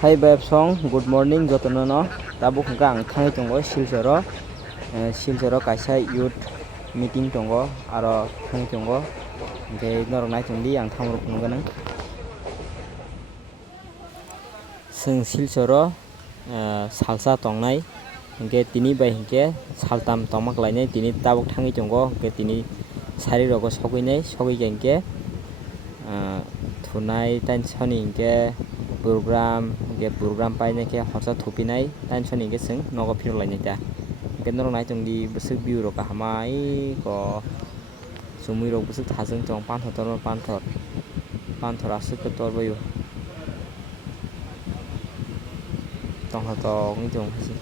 Hai Beb Song, good morning jotono no. Tabuk hingga ang thangai tongo Silcharo kaisa youth meeting tongo aro thangai tongo. Hingke norok nai tongdi ang thamrok nungga nang. Seng Silcharo salsa tongnai. Hingke tini bai hingke saltam tongma klainai tini tabuk thangai tongo. Hingke tini sari rogo soginai hingke thunai tan soni hingke program painai ke horsa thupinai tan soni hingke seng nogo phiro lainai ta. Hingke norok nai tongdi bwswk view rok hamai ko chumui rok bwswk thajong tong panthor aswk ke torbaio tongha tongoi tong hasi.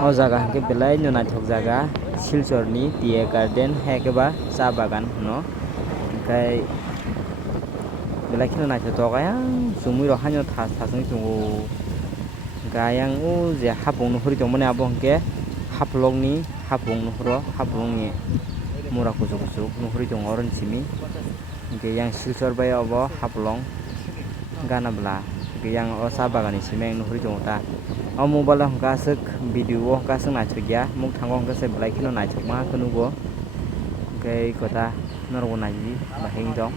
O jaga hingke belai no naitok jaga Silchar ni tea garden haikeba cha bagan no hingkai belai kheno naitotok ayang chumui rok haino thasung tongo hingke ayang o je hapong nufuri tongmani abo hingke haplok ni hapong nufuro haplong ni mura kuchuk kuchuk nufuri tongo oro ni simi hingke yang Silchar bai obo haplong gana bela hingke yang o cha bagan ni simi nufuri tongo ta o mobile hingke asok video o hingke asok naitokya muk thango hingke se belai kheno naitokma ke nugo hingke kota norog naiji bahing jong.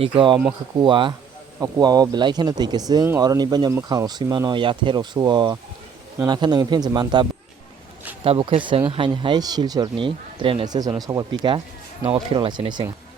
Iko omo khe kuwa o kuwa o belai kheno tui kwchwng oro ni bani mukhang rok swimano yathai rok suo nana khe nungui phinsuk manta tabuk khe chwng haini hai Silchar ni train station o sokbai pika nogo phirok laisani chwng.